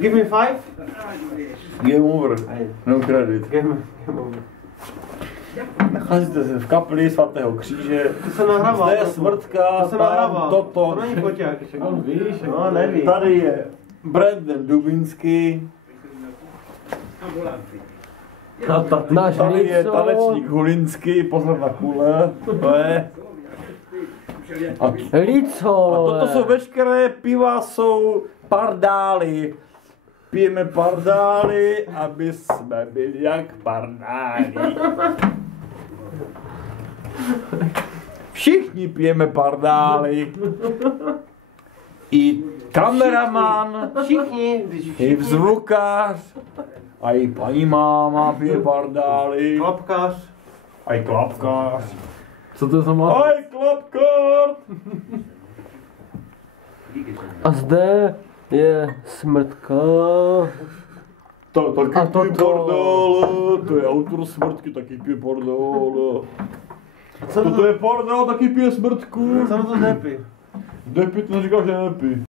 Give me 5. Game over. No credit. Game over. Nacházíte se v kapli svatého kříže. To jsem nahrával. Zde je smrtka, To jsem tam nahrával. toto. To není foťák, ještě on víš. No, neví. Tady je Brandon Dubinský. Náš Tady je Lico. tanečník Hulinský, pozor na kule. To je. A Lico. toto jsou veškeré piva, jsou pardály. Pijeme pardály, aby jsme byli jak pardály. Všichni pijeme pardály. I kameraman, Všichni. i zvukář, a i paní máma pije pardály. Klapkář. A i klapkář. Co to znamená? A i klapkář. A zde je smrtka. Taky A pije toto. pardál, to je autor smrtky, taky pije pardál. Co Toto je pardál, taky pije smrtku. Co na to nepí? Depit neříkal, že nepí.